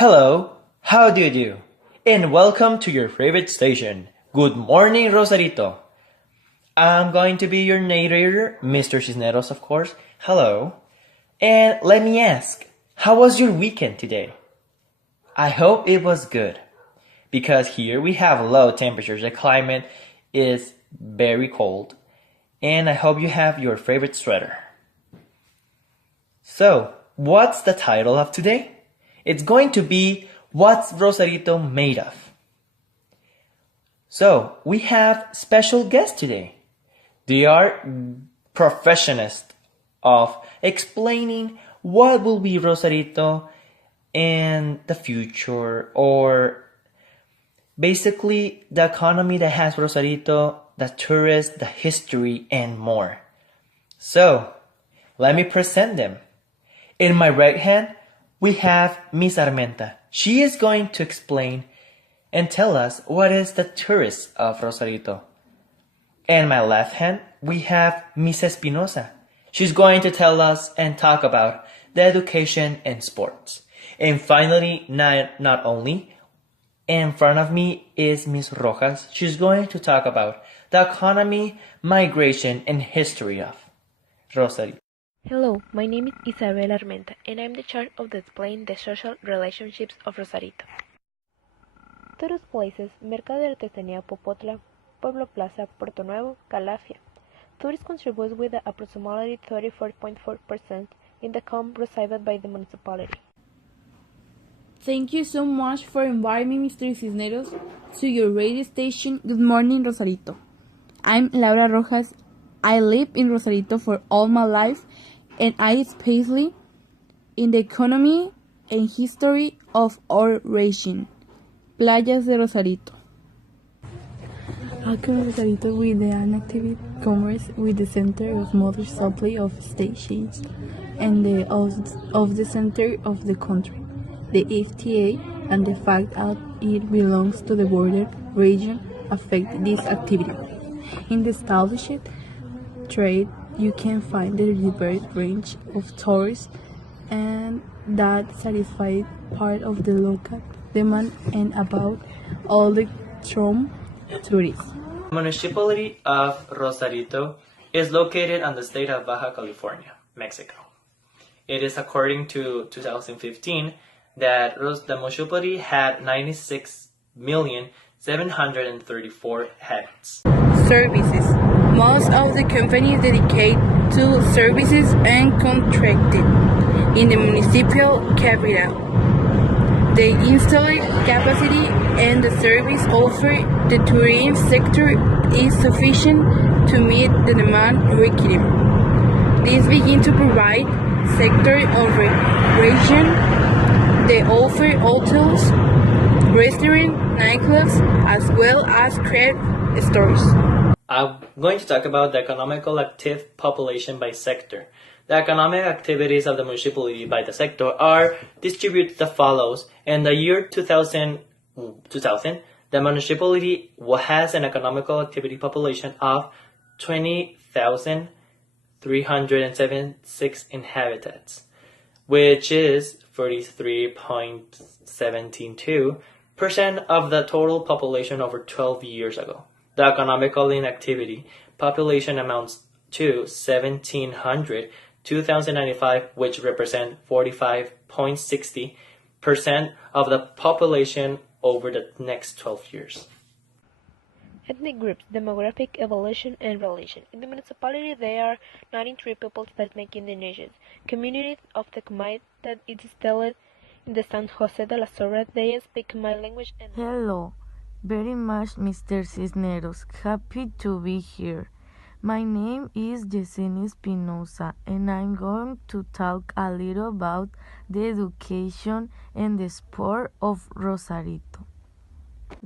Hello, how do you do? And welcome to your favorite station. Good morning, Rosarito. I'm going to be your narrator, Mr. Cisneros, of course. Hello. And let me ask, how was your weekend today? I hope it was good. Because here we have low temperatures, the climate is very cold. And I hope you have your favorite sweater. So, what's the title of today? It's going to be What's Rosarito Made of? So, we have special guests today. They are professionals of explaining what will be Rosarito in the future, or basically the economy that has Rosarito, the tourists, the history, and more. So, let me present them. In my right hand, we have Miss Armenta. She is going to explain and tell us what is the tourist of Rosarito. In my left hand, we have Miss Espinosa. She's going to tell us and talk about the education and sports. And finally, not only, in front of me is Miss Rojas. She's going to talk about the economy, migration, and history of Rosarito. Hello, my name is Isabel Armenta, and I'm the charge of displaying the social relationships of Rosarito. Tourist places: Mercado de Artesanía Popotla, Pueblo Plaza, Puerto Nuevo, Calafia. Tourists contribute with approximately 34.4% in the income received by the municipality. Thank you so much for inviting me, Mr. Cisneros, to your radio station. Good morning, Rosarito. I'm Laura Rojas. I live in Rosarito for all my life, and I especially in the economy and history of our region, Playas de Rosarito. Accra Rosarito with an active commerce with the center of modern supply of stations and of the center of the country. The FTA and the fact that it belongs to the border region affect this activity. In the established trade, you can find the diverse range of tourists and that satisfy part of the local demand and about all the from tourists. The municipality of Rosarito is located on the state of Baja California, Mexico. It is according to 2015 that the municipality had 96,734 heads. Services. Most of the companies dedicate to services and contracted in the municipal capital. The installed capacity and the service offered the tourism sector is sufficient to meet the demand requirement. This begins to provide sector of region. They offer hotels, restaurants, nightclubs, as well as craft stores. I'm going to talk about the economical active population by sector. The economic activities of the municipality by the sector are distributed as follows. In the year 2000, the municipality has an economical activity population of 20,376 inhabitants, which is 43.172% of the total population over 12 years ago. The economical inactivity population amounts to 2,095, which represent 45.60% of the population over the next 12 years. Ethnic groups, demographic evolution, and religion. In the municipality, there are 93 peoples that make Indonesians. Communities of the Khmer that is still in the San Jose de la Zorra. They speak my language and... Hello, very much Mr. Cisneros. Happy to be here. My name is Yesenia Espinosa, and I'm going to talk a little about the education and the sport of Rosarito.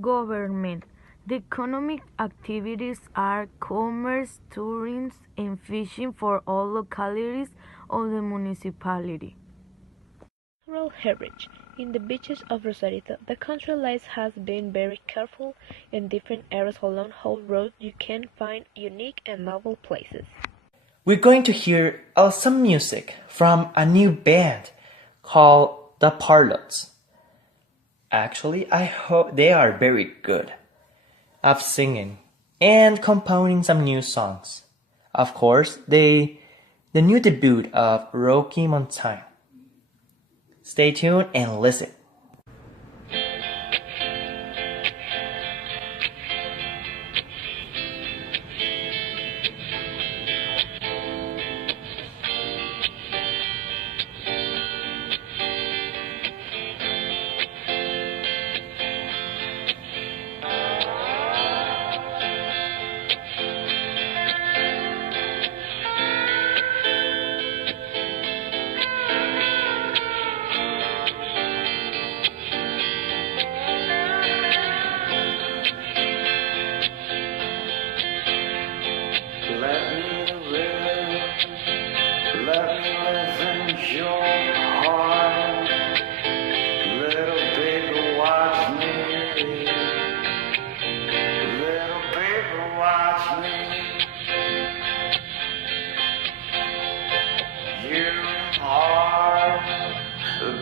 Government. The economic activities are commerce, tourism, and fishing for all localities of the municipality. Rural heritage. In the beaches of Rosarito, the country life has been very careful. In different areas along whole road, you can find unique and novel places. We're going to hear some music from a new band called The Parlots. Actually, I hope they are very good at singing and composing some new songs. Of course, the new debut of Rocky Mountain. Stay tuned and listen.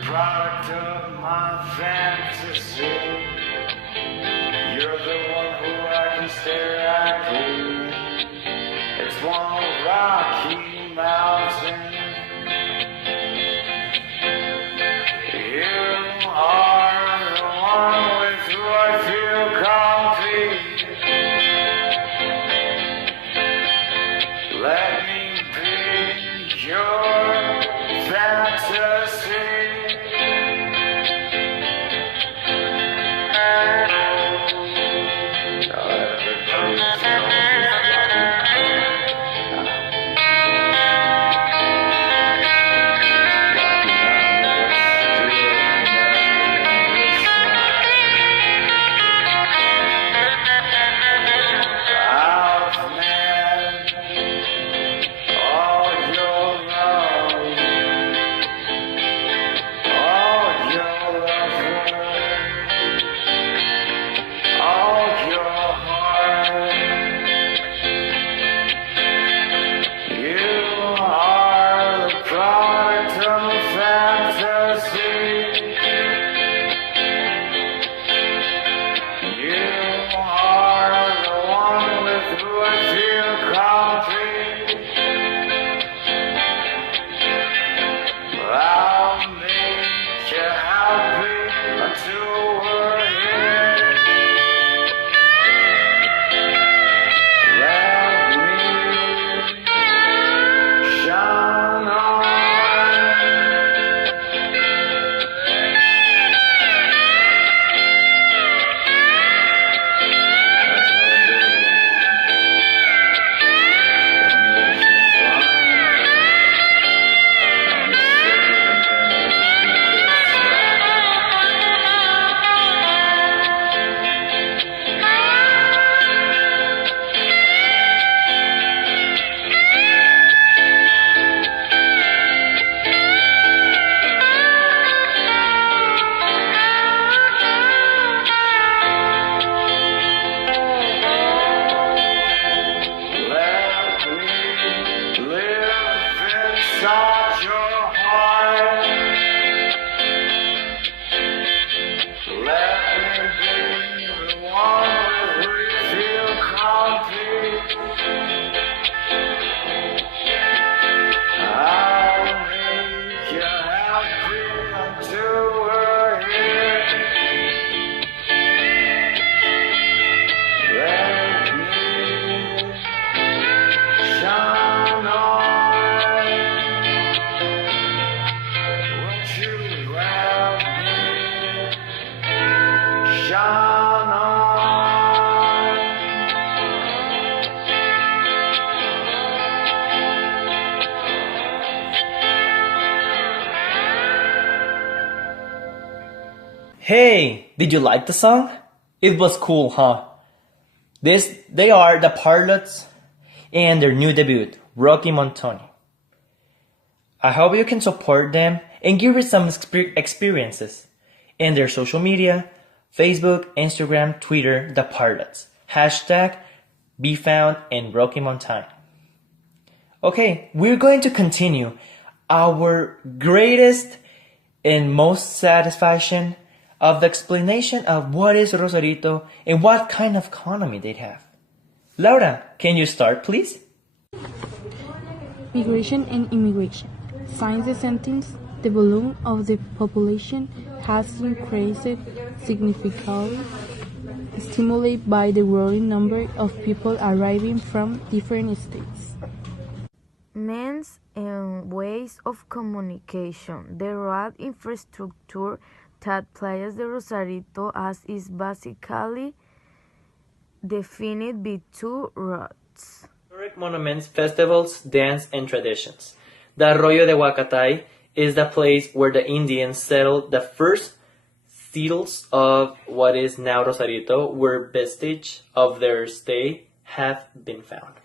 Product of my fantasy. You're the one who I can stare at. It's one rocky mountain. You are the one with who I feel complete. Let me be your fantasy. Hey, did you like the song? It was cool, huh? They are the Pilots and their new debut, Rocky Mountain. I hope you can support them and give it some experiences in their social media, Facebook, Instagram, Twitter, the Pilots. Hashtag be found in Rocky Mountain. Okay, we're going to continue our greatest and most satisfaction of the explanation of what is Rosarito and what kind of economy they have. Laura, can you start, please? Migration and immigration. Since the sentence, the volume of the population has increased significantly, stimulated by the growing number of people arriving from different states. Means and ways of communication. The road infrastructure that Playas de Rosarito as is basically defined by two roads. Historic monuments, festivals, dance, and traditions. The Arroyo de Huacatay is the place where the Indians settled the first settles of what is now Rosarito, where vestiges of their stay have been found.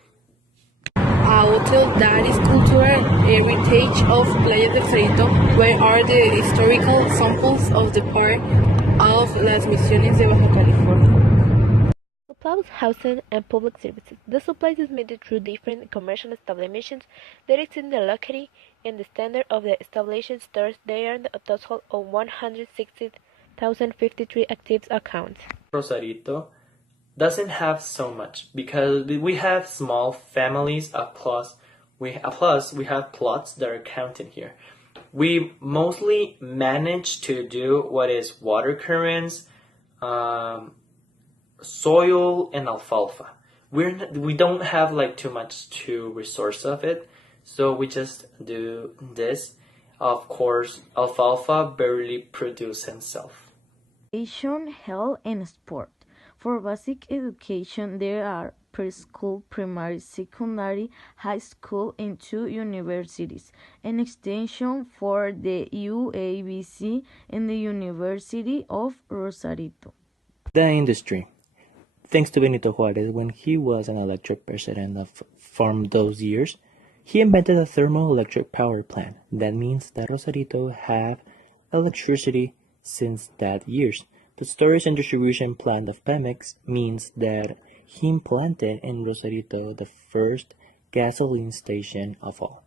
A hotel that is cultural heritage of Playas de Rosarito, where are the historical samples of the part of Las Misiones de Baja California. Supplies, housing, and public services. The supplies is made through different commercial establishments that exist in the locality, and the standard of the establishment stores there are a total of 160,053 active accounts. Rosarito doesn't have so much because we have small families. Plus we have plots that are counted here. We mostly manage to do what is water currents, soil, and alfalfa. We don't have like too much to resource of it, so we just do this. Of course, alfalfa barely produces itself. Education, health, and sport. For basic education, there are preschool, primary, secondary, high school, and 2 universities. An extension for the UABC and the University of Rosarito. The industry. Thanks to Benito Juarez, when he was an electric president from those years, he invented a thermoelectric power plant. That means that Rosarito have electricity since that years. The storage and distribution plant of Pemex means that he implanted in Rosarito the first gasoline station of all.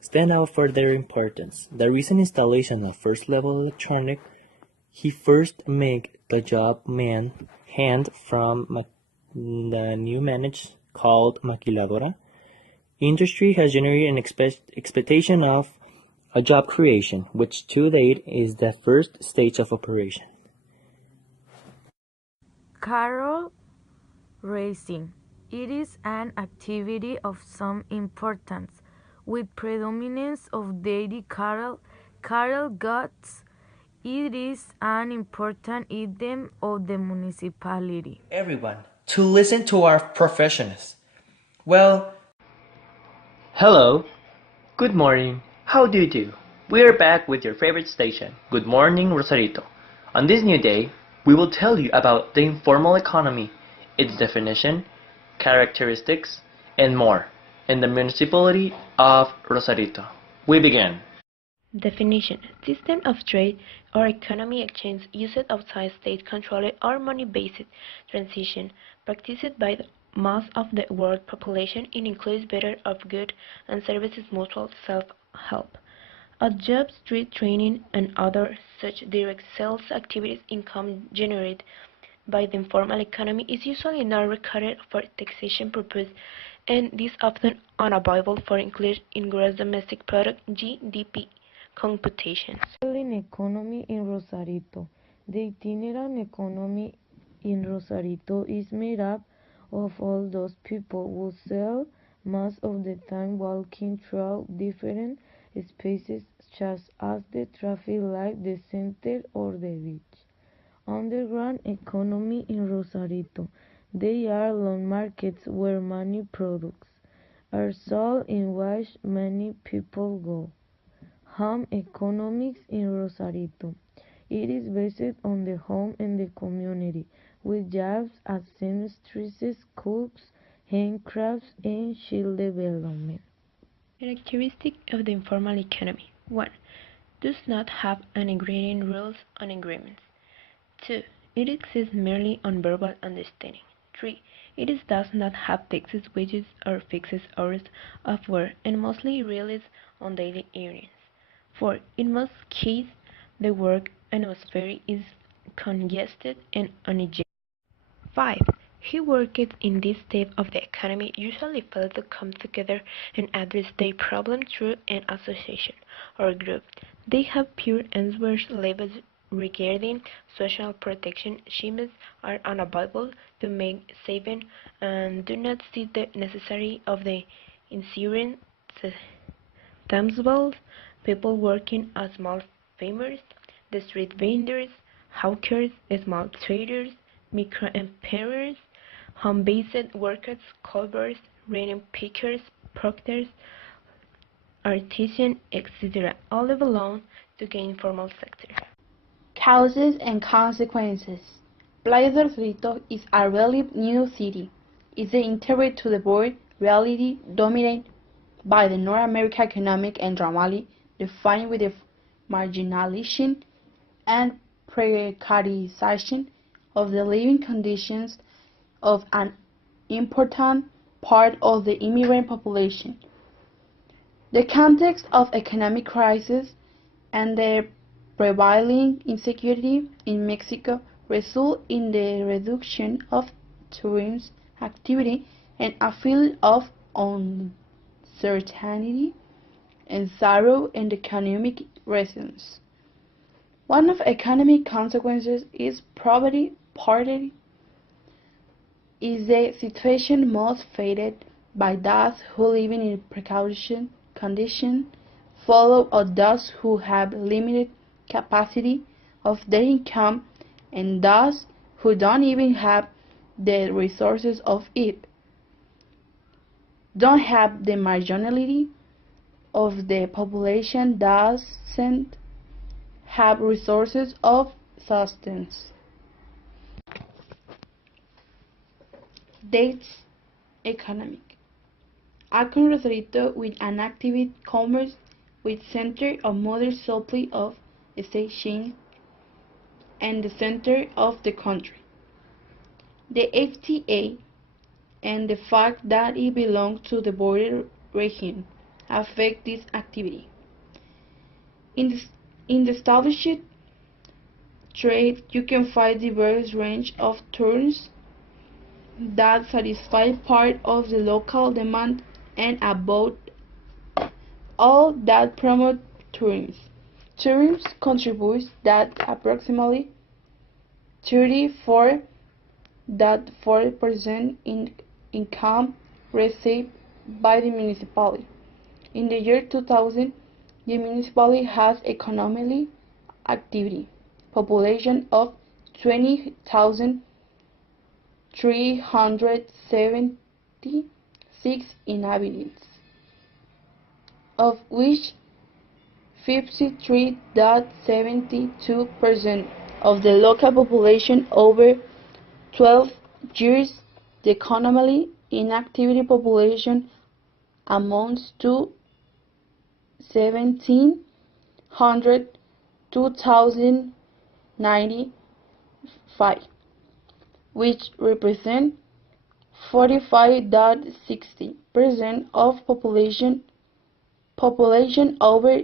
Stand out for their importance. The recent installation of first-level electronic, he first made the job hand from the new managed called maquiladora. Industry has generated an expectation of a job creation, which to date is the first stage of operation. Cattle raising. It is an activity of some importance, with predominance of dairy cattle goats. It is an important item of the municipality. Everyone, to listen to our professionals. Well, hello, good morning, how do you do? We are back with your favorite station, Good Morning Rosarito. On this new day, we will tell you about the informal economy, its definition, characteristics, and more in the municipality of Rosarito. We begin. Definition: system of trade or economy exchange used outside state-controlled or money-based transition practiced by most of the world population. It includes better of goods and services, mutual self-help, jobs, trade, training, and other such direct sales activities. Income generated by the informal economy is usually not recorded for taxation purposes, and is often unavailable for inclusion in gross domestic product (GDP) computations. In economy in Rosarito. The itinerant economy in Rosarito is made up of all those people who sell most of the time walking through different spaces such as the traffic light, the center, or the beach. Underground economy in Rosarito. They are long markets where many products are sold in which many people go. Home economics in Rosarito. It is based on the home and the community, with jobs as seamstresses, cooks, handcrafts, and child development. Characteristic of the informal economy: 1. Does not have integrating rules on agreements. 2. It exists merely on verbal understanding. 3. It does not have fixed wages or fixed hours of work, and mostly relies on daily earnings. 4. In most cases, the work atmosphere is congested, and unhygienic. 5. He worked in this state of the economy usually fails to come together and address their problem through an association or group. They have pure answers labels regarding social protection schemes are unavailable to make saving and do not see the necessity of the insurance themselves. People working as small farmers, the street vendors, hawkers, small traders, micro-employers, home-based workers, covers, random pickers, proctors, artisans, etc., all belong to the informal sector. Causes and consequences. Playas de Rosarito is a relatively new city. It's the interior to the board reality dominated by the North American economic and dramatically defined with the marginalization and precarization of the living conditions of an important part of the immigrant population. The context of economic crisis and the prevailing insecurity in Mexico result in the reduction of tourism activity and a feeling of uncertainty and sorrow in the economic reasons. One of economic consequences is poverty. Poverty is the situation most faced by those who live in precarious conditions, followed of those who have limited capacity of their income and those who don't even have the resources of it. Don't have the marginality of the population doesn't have resources of sustenance. Dates economic. Acon Rosarito with an active commerce with center of modern supply of exchange and the center of the country. The FTA and the fact that it belongs to the border region affect this activity. In the established trade, you can find diverse range of terms that satisfy part of the local demand and above all that promote tourism. Tourism contributes that approximately 34.4% in income received by the municipality. In the year 2000, the municipality has economically activity population of 20,376 inhabitants, of which 53.72% of the local population over 12 years. The economically inactive population amounts to 1,702,095, which represent 45.60% of population over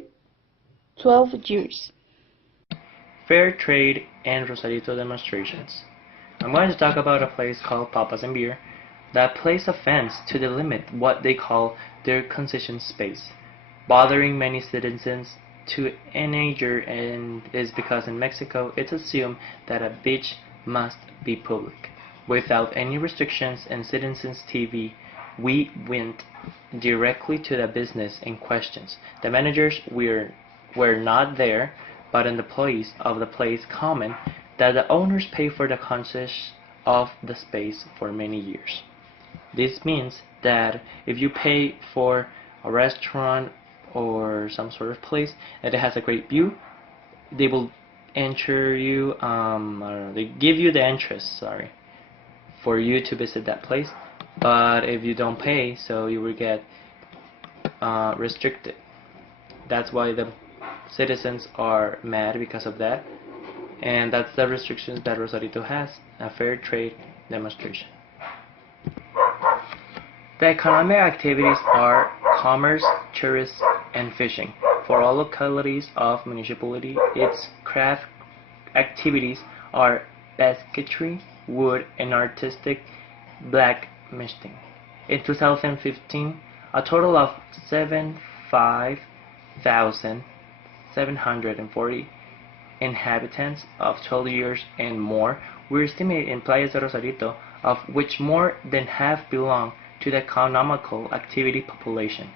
12 years. Fair trade and Rosarito demonstrations. I'm going to talk about a place called Papas and Beer that plays a fence to delimit what they call their concession space, bothering many citizens to endanger, and is because in Mexico it's assumed that a beach must be public. Without any restrictions and citizens' TV, we went directly to the business in questions. The managers were not there, but an employees of the place comment that the owners pay for the concession of the space for many years. This means that if you pay for a restaurant or some sort of place and it has a great view, they will enter you, they give you the interest, for you to visit that place. But if you don't pay, so you will get restricted. That's why the citizens are mad because of that, and that's the restrictions that Rosarito has, a fair trade demonstration. The economic activities are commerce, tourism, and fishing. For all localities of municipality, its craft activities are basketry, wood, and artistic blacksmithing. In 2015, a total of 75,740 inhabitants of 12 years and more were estimated in Playas de Rosarito, of which more than half belong to the economical activity population.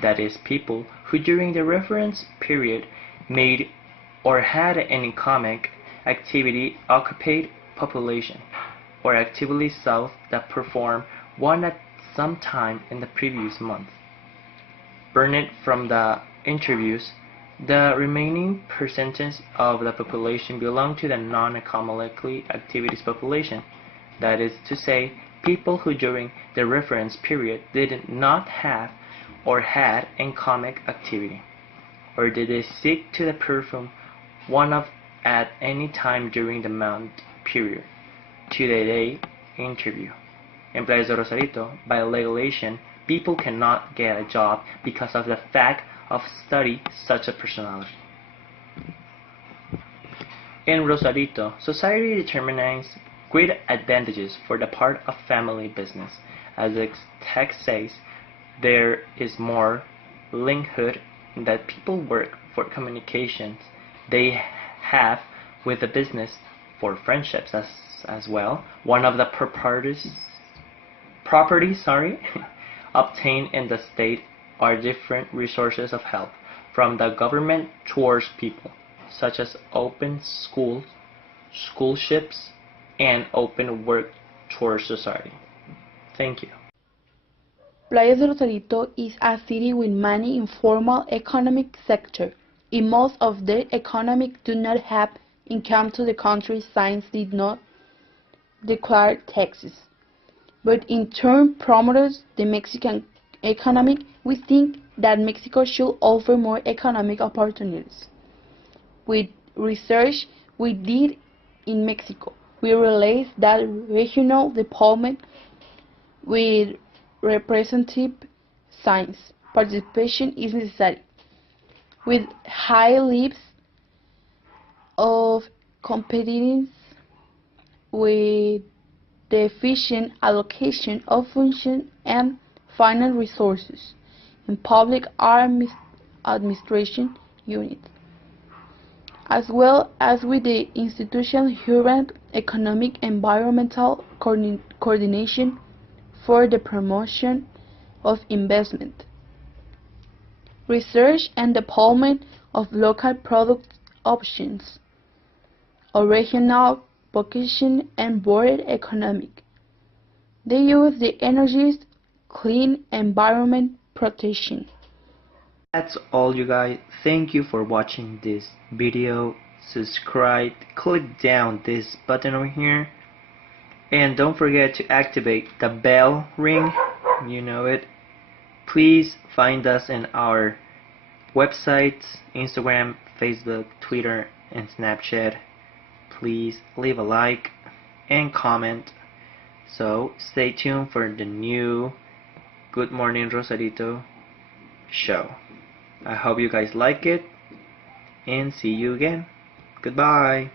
That is, people who during the reference period made or had an economic activity occupied population, or actively sought that performed one at some time in the previous month. Burned from the interviews, the remaining percentage of the population belong to the non-economically activities population, that is to say, people who during the reference period did not have or had economic activity, or did they seek to perform one of at any time during the month period to the day interview. In Playas de Rosarito, by legislation, people cannot get a job because of the fact of study such a personality. In Rosarito, society determines great advantages for the part of family business. As the text says, there is more linkhood that people work for communications they have with the business for friendships as well. One of the properties obtained in the state are different resources of help from the government towards people, such as open schools, scholarships, and open work towards society. Thank you. Playas de Rosarito is a city with many informal economic sector. In most of the economic do not have income to the country since did not declare taxes. But in turn promotes the Mexican economy, we think that Mexico should offer more economic opportunities. With research we did in Mexico, we realized that regional development with representative science participation is necessary. With high levels of competitiveness, with the efficient allocation of function and final resources in public administration units, as well as with the institutional human economic environmental coordination for the promotion of investment, research and development of local product options, or regional vocation and border economic. They use the energies, clean environment protection. That's all, you guys. Thank you for watching this video. Subscribe, click down this button over here, and don't forget to activate the bell ring, you know it. Please find us in our websites, Instagram, Facebook, Twitter, and Snapchat. Please leave a like and comment. So stay tuned for the new Good Morning Rosarito show. I hope you guys like it, and see you again. Goodbye.